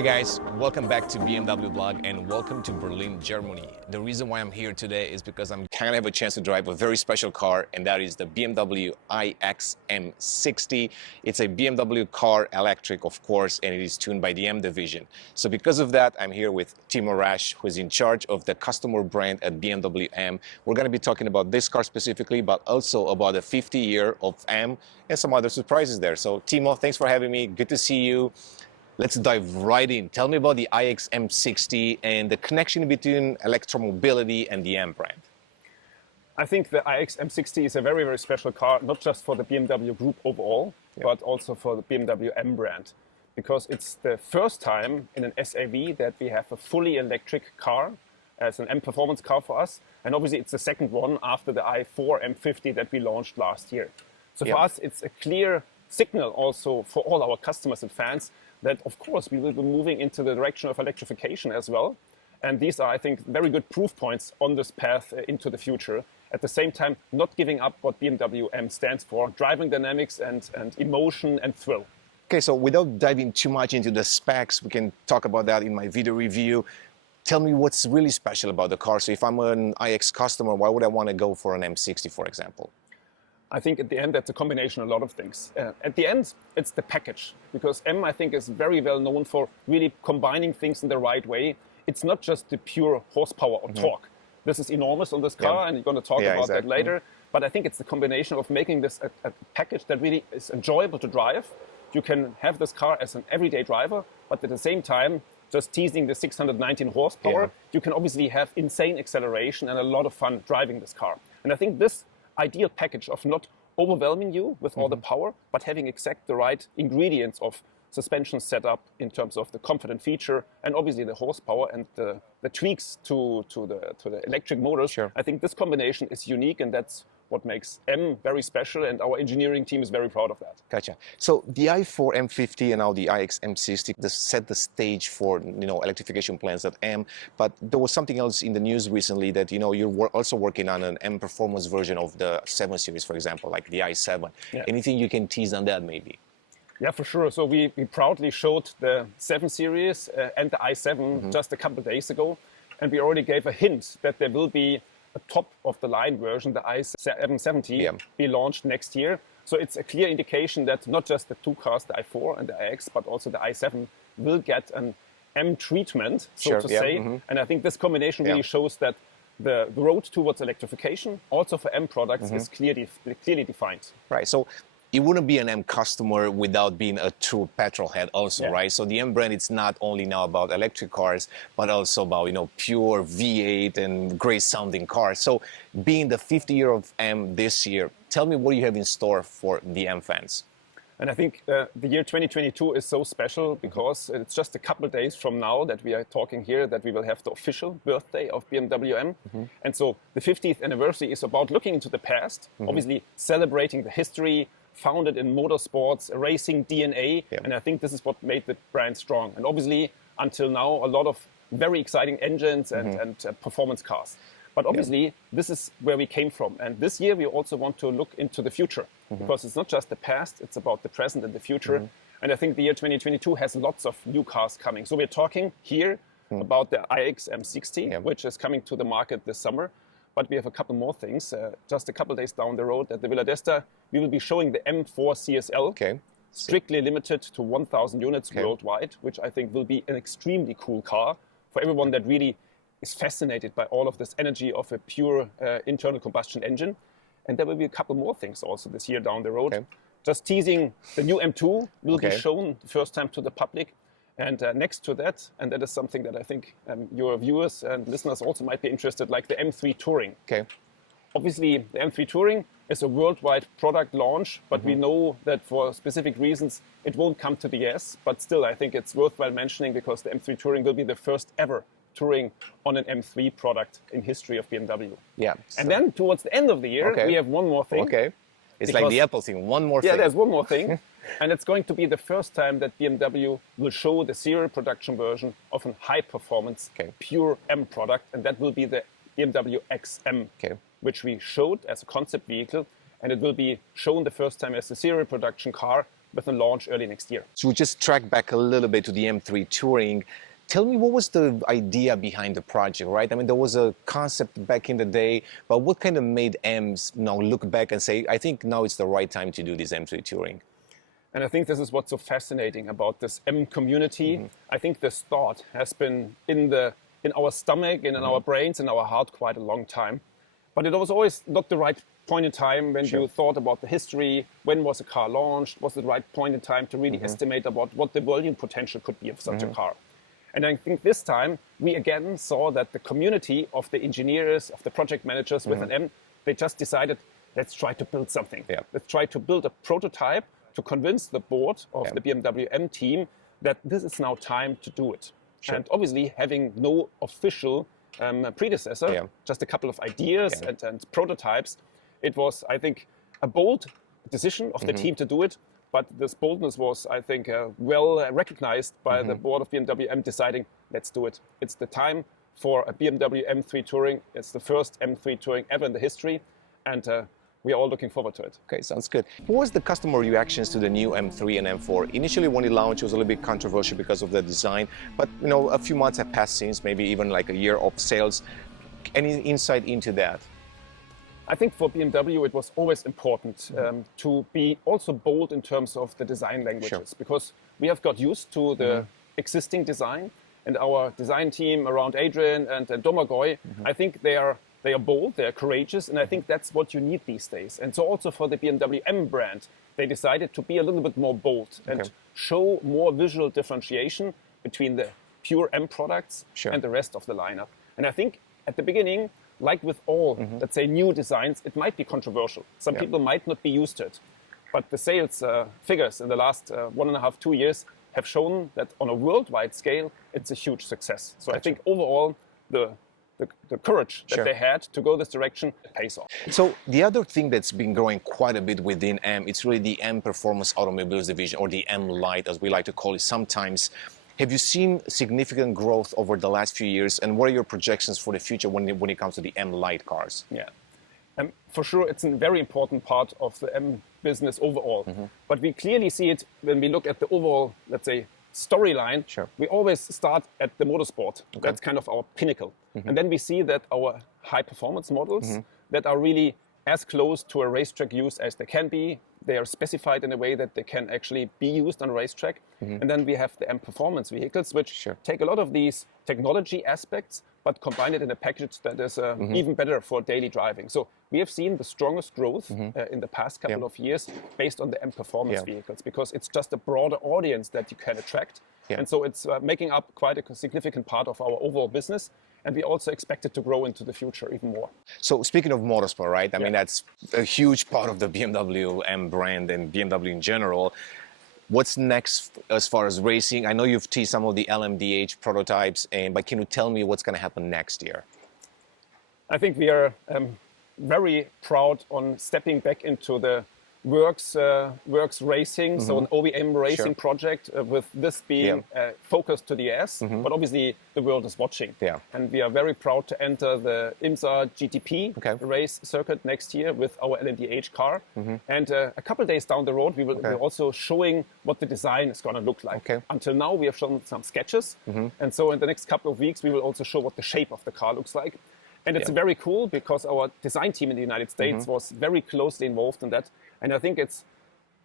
Hey guys, welcome back to BMW Blog and welcome to Berlin, Germany. The reason why I'm here today is because I'm kind of have a chance to drive a very special car, and that is the BMW iX M60. It's a BMW car, electric of course, and it is tuned by the M division. So because of that, I'm here with Timo Resch, who is in charge of the customer brand at BMW M. We're going to be talking about this car specifically, but also about the 50-year of M and some other surprises there. So Timo, thanks for having me. Good to see you. Let's dive right in. Tell me about the iX M60 and the connection between electromobility and the M brand. I think the iX M60 is a very, very special car, not just for the BMW group overall, but also for the BMW M brand. Because it's the first time in an SAV that we have a fully electric car as an M performance car for us. And obviously it's the second one after the i4 M50 that we launched last year. So for us, it's a clear signal also for all our customers and fans that, of course, we will be moving into the direction of electrification as well. And these are, I think, very good proof points on this path into the future. At the same time, not giving up what BMW M stands for, driving dynamics and emotion and thrill. Okay, so without diving too much into the specs, we can talk about that in my video review. Tell me what's really special about the car. So if I'm an iX customer, why would I want to go for an M60, for example? I think at the end, that's a combination of a lot of things. At the end, it's the package, because M, I think, is very well known for really combining things in the right way. It's not just the pure horsepower or torque. This is enormous on this car, and you're going to talk about that later. But I think it's the combination of making this a package that really is enjoyable to drive. You can have this car as an everyday driver, but at the same time, just teasing the 619 horsepower, you can obviously have insane acceleration and a lot of fun driving this car. And I think this ideal package of not overwhelming you with all the power, but having exact the right ingredients of suspension setup in terms of the comfort and feature, and obviously the horsepower and the tweaks to the electric motors. I think this combination is unique, and that's what makes M very special, and our engineering team is very proud of that. Gotcha. So the i4 M50 and now the iX M60 set the stage for electrification plans at M. But there was something else in the news recently that you're also working on an M performance version of the 7 Series, for example, like the i7. Anything you can tease on that, maybe? Yeah, for sure. So we proudly showed the 7 Series and the i7 just a couple of days ago, and we already gave a hint that there will be a top-of-the-line version, the i770, be launched next year. So it's a clear indication that not just the two cars, the i4 and the iX, but also the i7 will get an M treatment, so to say. And I think this combination really shows that the road towards electrification, also for M products, is clearly defined. Right. So it wouldn't be an M customer without being a true petrol head also, right? So the M brand, it's not only now about electric cars, but also about, pure V8 and great sounding cars. So being the 50th year of M this year, tell me what you have in store for the M fans. And I think the year 2022 is so special because it's just a couple of days from now that we are talking here that we will have the official birthday of BMW M. And so the 50th anniversary is about looking into the past, obviously celebrating the history, founded in motorsports, racing DNA, and I think this is what made the brand strong. And obviously, until now, a lot of very exciting engines and performance cars. But obviously, this is where we came from. And this year, we also want to look into the future, because it's not just the past, it's about the present and the future. And I think the year 2022 has lots of new cars coming. So we're talking here about the iX M60, which is coming to the market this summer. But we have a couple more things. Just a couple of days down the road at the Villa d'Este, we will be showing the M4 CSL, strictly limited to 1,000 units worldwide, which I think will be an extremely cool car for everyone that really is fascinated by all of this energy of a pure internal combustion engine. And there will be a couple more things also this year down the road. Just teasing, the new M2 will be shown the first time to the public. And next to that, and that is something that I think your viewers and listeners also might be interested, like the M3 Touring. Obviously, the M3 Touring is a worldwide product launch, but we know that for specific reasons, it won't come to the US. But still, I think it's worthwhile mentioning because the M3 Touring will be the first ever touring on an M3 product in history of BMW. And then towards the end of the year, we have one more thing. It's like the Apple thing, one more thing. Yeah, there's one more thing. And it's going to be the first time that BMW will show the serial production version of a high-performance, pure M product. And that will be the BMW XM, which we showed as a concept vehicle. And it will be shown the first time as a serial production car with a launch early next year. So we just track back a little bit to the M3 Touring. Tell me, what was the idea behind the project, right? I mean, there was a concept back in the day, but what kind of made M's now look back and say, I think now it's the right time to do this M3 Touring? And I think this is what's so fascinating about this M community. I think this thought has been in our stomach and in our brains and our heart quite a long time. But it was always not the right point in time when you thought about the history. When was a car launched? Was it the right point in time to really estimate about what the volume potential could be of such a car? And I think this time we again saw that the community of the engineers, of the project managers with an M, they just decided, let's try to build something. Let's try to build a prototype to convince the board of the BMW M team that this is now time to do it. And obviously having no official predecessor, just a couple of ideas and prototypes, it was, I think, a bold decision of the team to do it. But this boldness was, I think, well recognized by the board of BMW M deciding, let's do it. It's the time for a BMW M3 Touring. It's the first M3 Touring ever in the history. And we are all looking forward to it. Okay, sounds good. What was the customer reactions to the new M3 and M4? Initially, when it launched, it was a little bit controversial because of the design. But, you know, a few months have passed since, maybe even like a year of sales. Any insight into that? I think for BMW it was always important to be also bold in terms of the design languages, because we have got used to the existing design, and our design team around Adrian and Domagoj, I think they are bold, they are courageous, and I think that's what you need these days. And so also for the BMW M brand, they decided to be a little bit more bold and show more visual differentiation between the pure M products and the rest of the lineup. And I think at the beginning, like with all, let's say, new designs, it might be controversial. Some people might not be used to it. But the sales figures in the last 1.5, 2 years have shown that on a worldwide scale, it's a huge success. So I think overall, the courage that they had to go this direction pays off. So the other thing that's been growing quite a bit within M, it's really the M Performance Automobiles division, or the M Light, as we like to call it sometimes. Have you seen significant growth over the last few years, and what are your projections for the future when it comes to the M Light cars? Yeah, for sure, it's a very important part of the M business overall. But we clearly see it when we look at the overall, let's say, storyline. We always start at the Motorsport. That's kind of our pinnacle. And then we see that our high performance models that are really as close to a racetrack use as they can be. They are specified in a way that they can actually be used on a racetrack. And then we have the M Performance vehicles, which take a lot of these technology aspects, but combine it in a package that is even better for daily driving. So we have seen the strongest growth in the past couple of years based on the M Performance vehicles, because it's just a broader audience that you can attract. And so it's making up quite a significant part of our overall business. And we also expect it to grow into the future even more. So speaking of motorsport, right? I mean, that's a huge part of the BMW M brand and BMW in general. What's next as far as racing? I know you've teased some of the LMDh prototypes, but can you tell me what's going to happen next year? I think we are very proud on stepping back into the works racing, so an OEM racing project, with this being focused to the US, but obviously the world is watching. And we are very proud to enter the IMSA GTP race circuit next year with our LMDh car. And a couple of days down the road, we will be also showing what the design is going to look like. Until now, we have shown some sketches. And so in the next couple of weeks, we will also show what the shape of the car looks like. And it's very cool because our design team in the United States was very closely involved in that. And I think it's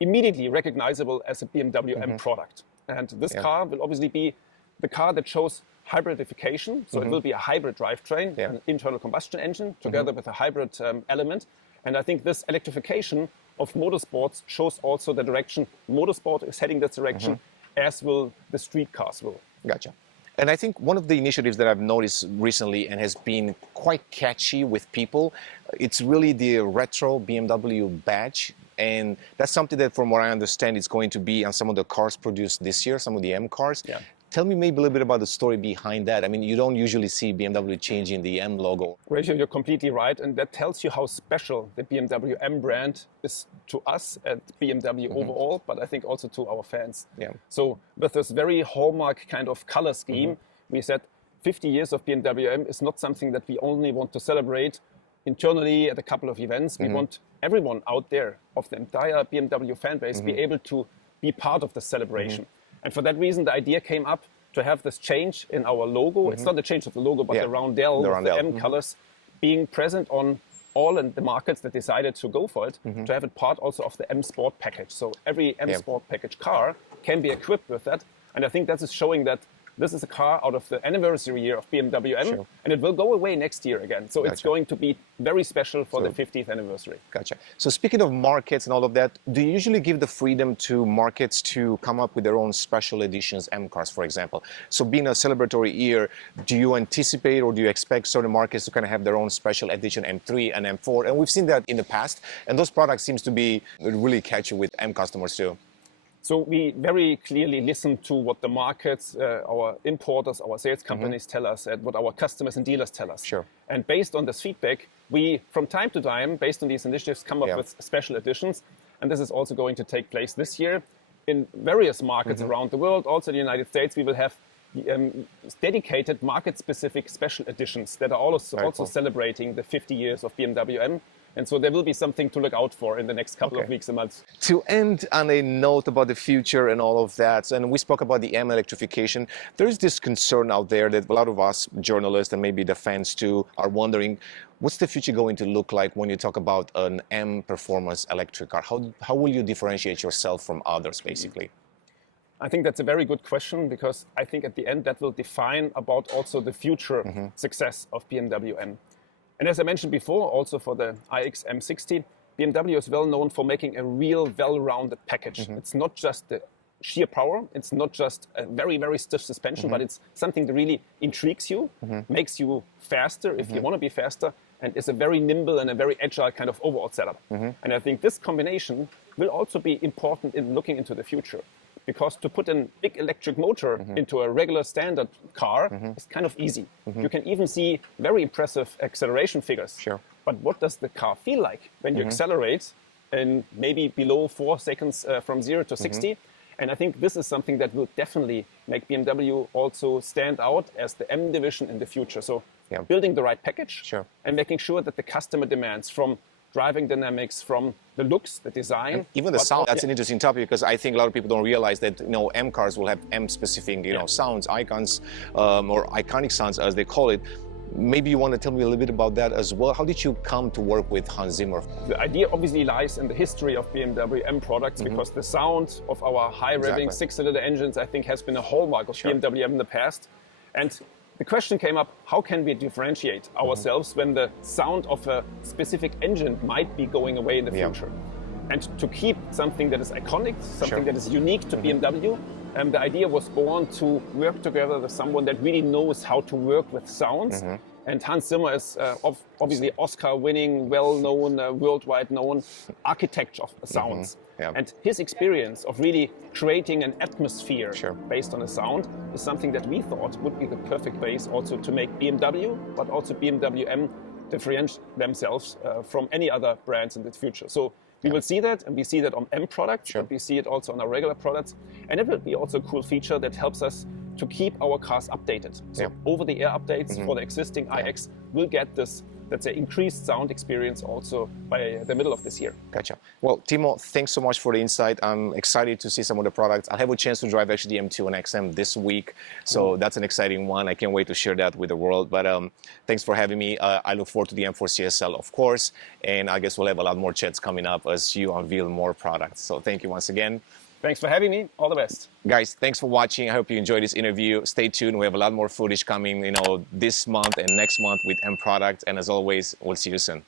immediately recognizable as a BMW M product. And this car will obviously be the car that shows hybridification. So it will be a hybrid drivetrain, an internal combustion engine, together with a hybrid element. And I think this electrification of motorsports shows also the direction motorsport is heading this direction, as will the street cars will. Gotcha. And I think one of the initiatives that I've noticed recently and has been quite catchy with people, it's really the retro BMW badge. And that's something that, from what I understand, is going to be on some of the cars produced this year, some of the M cars. Tell me maybe a little bit about the story behind that. I mean, you don't usually see BMW changing the M logo. Rachel, you're completely right. And that tells you how special the BMW M brand is to us at BMW overall, but I think also to our fans. So with this very hallmark kind of color scheme, we said 50 years of BMW M is not something that we only want to celebrate internally at a couple of events. We want everyone out there of the entire BMW fan base be able to be part of the celebration. And for that reason, the idea came up to have this change in our logo. It's not the change of the logo, but the roundel, with the M colors being present on all in the markets that decided to go for it, to have it part also of the M Sport package. So every M Sport package car can be equipped with that. And I think that is showing that this is a car out of the anniversary year of BMW M, and it will go away next year again. So it's going to be very special for the 50th anniversary. Gotcha. So speaking of markets and all of that, do you usually give the freedom to markets to come up with their own special editions M cars, for example? So being a celebratory year, do you anticipate or do you expect certain markets to kind of have their own special edition M3 and M4? And we've seen that in the past, and those products seems to be really catchy with M customers too. So we very clearly listen to what the markets, our importers, our sales companies tell us, and what our customers and dealers tell us. And based on this feedback, we, from time to time, based on these initiatives, come up with special editions. And this is also going to take place this year. In various markets around the world, also in the United States, we will have dedicated market-specific special editions that are also celebrating the 50 years of BMW M. And so there will be something to look out for in the next couple of weeks and months. To end on a note about the future and all of that, and we spoke about the M electrification, there's this concern out there that a lot of us journalists and maybe the fans too are wondering, what's the future going to look like when you talk about an M performance electric car? How will you differentiate yourself from others, basically? I think that's a very good question, because I think at the end that will define about also the future success of BMW M. And as I mentioned before, also for the iX M60, BMW is well known for making a real well-rounded package. It's not just the sheer power, it's not just a very, very stiff suspension, but it's something that really intrigues you, makes you faster if you want to be faster, and is a very nimble and a very agile kind of overall setup. And I think this combination will also be important in looking into the future. Because to put a big electric motor into a regular standard car is kind of easy. You can even see very impressive acceleration figures. But what does the car feel like when you accelerate in maybe below 4 seconds from 0 to 60? And I think this is something that will definitely make BMW also stand out as the M division in the future. So building the right package and making sure that the customer demands from driving dynamics, from the looks, the design. And even the sound, that's an interesting topic, because I think a lot of people don't realize that, M cars will have M-specific, sounds, icons, or iconic sounds, as they call it. Maybe you want to tell me a little bit about that as well. How did you come to work with Hans Zimmer? The idea obviously lies in the history of BMW M products, because the sound of our high-revving 6-cylinder engines, I think, has been a hallmark of BMW M in the past. And the question came up, how can we differentiate ourselves when the sound of a specific engine might be going away in the future? And to keep something that is iconic, something that is unique to BMW, the idea was born to work together with someone that really knows how to work with sounds. And Hans Zimmer is obviously Oscar-winning, well-known, worldwide known architect of sounds. And his experience of really creating an atmosphere based on a sound is something that we thought would be the perfect base also to make BMW, but also BMW M, differentiate themselves from any other brands in the future. So we will see that, and we see that on M products, but we see it also on our regular products. And it will be also a cool feature that helps us to keep our cars updated. So over-the-air updates for the existing iX will get this, let's say, increased sound experience also by the middle of this year. Gotcha. Well, Timo, thanks so much for the insight. I'm excited to see some of the products. I'll have a chance to drive actually the M2 and XM this week. So that's an exciting one. I can't wait to share that with the world. But thanks for having me. I look forward to the M4 CSL, of course. And I guess we'll have a lot more chats coming up as you unveil more products. So thank you once again. Thanks for having me. All the best. Guys, thanks for watching. I hope you enjoyed this interview. Stay tuned. We have a lot more footage coming, this month and next month with M products. And as always, we'll see you soon.